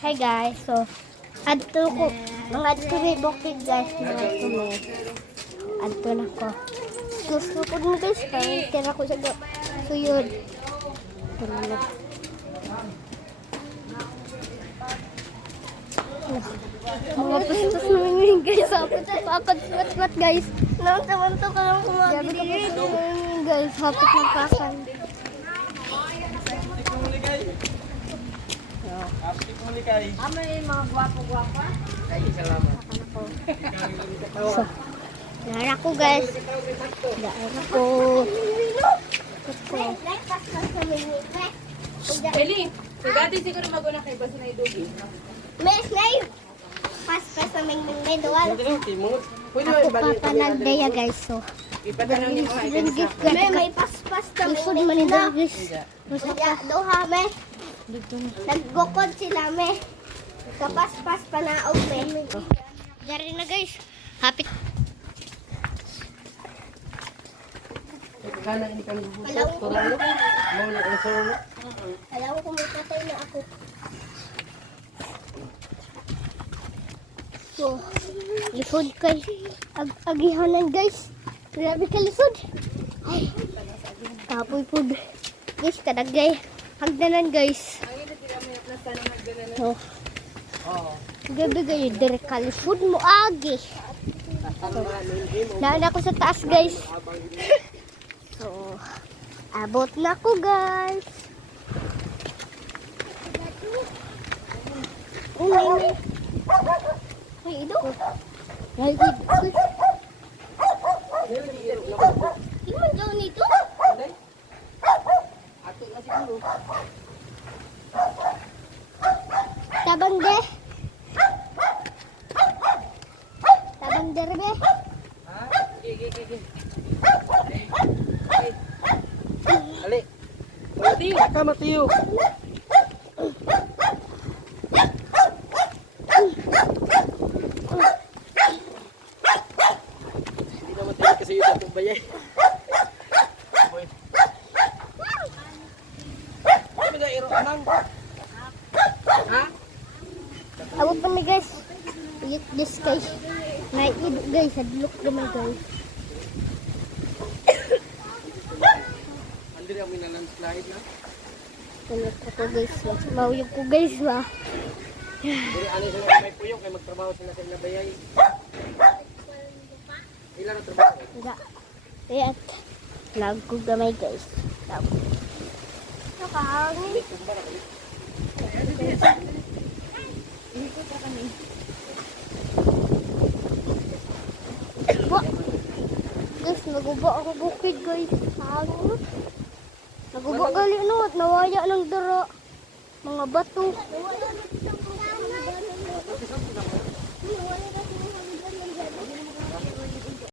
Hey guys, so adto ko mga adto ni bukid guys, mga tumi. Adto na ko. Gusto ko din guys, tira ko sa suyod. Tumalot. Mga pustos naman guys, hapit wat guys. Nang tamanto ka lang kumagiri. Guys, hapit magpakan. May mga gwapo-gwapa. Ay, salamat. So, nara ko guys. Nara ko. Pili, kagati siguro maguna kay basta na idugi. Mes na pas sa may duwal. Pwede Ako papanagdaya guys. So, Ipatanong niyo kay yung gift ka. May paspas na may manila. Doha me. Naggukod sila me. Kapaspas pa na me. Dari na guys. Happy. Kana ini kan bubusok turalo. Mau na solo. Alam ko may patay na ako. So, lisod kay agihanan guys. Grabe ka lisod. Ay, tapoy po. Guys, kadagay. Hagdanan guys. So, gabi kayo, direk ka lisod mo agi. Naan ako sa taas guys. So, abot na ko guys. May ido. May ido. Hindi man daw nito. Ato na siguro. Tabang de. Tabang de rebe. Ha? Gigi. Ali. Matiyo. Ka matiyo. Hindi na matiyo kasi yung tatong bayay. Boy. Ano ba iro anang? Ha? Abo pa ni guys. Yut this guys. May ido guys. Hadlok naman guys. Andiri ang minalandslide na. Tulog ko guys. Mauyog ko guys ba. Diri ani sila may puyong kay magtrabaho sila sa bayay. Ilan ang trabaho? Nga. Ayan. Nagko gamay guys. Nakahangin. Guys, nagubo ako bukid guys. Hangin. Nagubo gali no. Nawaya ng dara. Mga bato.